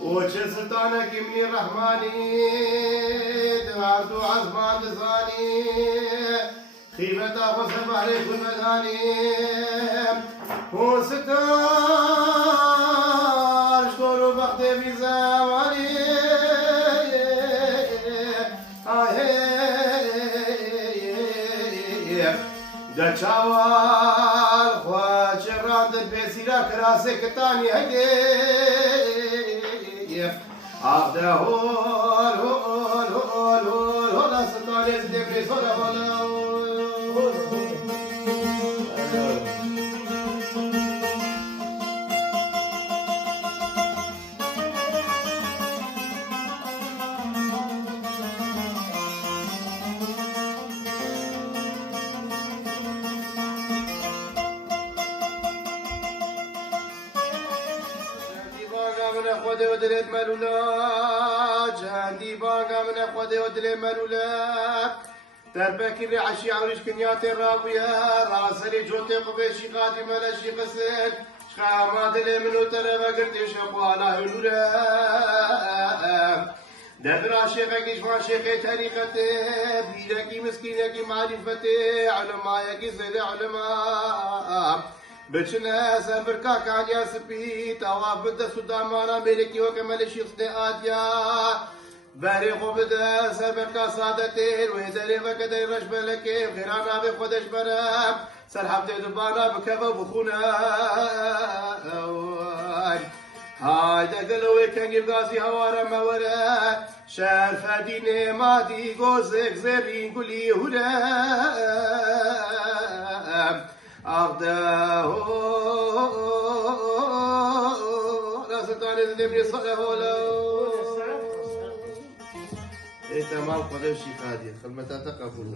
وجه سلطانك من الرحماني دعوت عزمان لساني خيبة وصف عليك المداني وستار شكور بختي في زماني دا چاوال خواه چران دل بسیرا کراسه کتانی هگه آخده هول هول هول هول هول سلطانی زدبری سوله هوله خودي ودلت ملولا جهندي باقا من خودي ودلت ملولا تربك الرعشي عوريش كنيات الرابية راسلي جوتي قبيشي قاتي ملاشي قسل شخاما دلي منو تربا قرتي شقوالا هلولا دبرا شيخك شفا شيخي طريقتي بيدكي مسكينكي معرفتي علماء زل علماء بچنه سربرکا کانیا سپی تواف بده سودامانا ملکی و کمال شیخ آدیا بری خوب ده سربرکا سادتی و هدری و کدری رش بلکی غیرانا به خودش برم سرحب ده دبانا بکبه بخونه های ده گلوی کنگی بگازی هواره موره شرف دینه مادی گوزک زرین گلی هوره أغداه راسطان الدبر صلاه له إيه تمام قدر شيخ هادي خدمة تقبل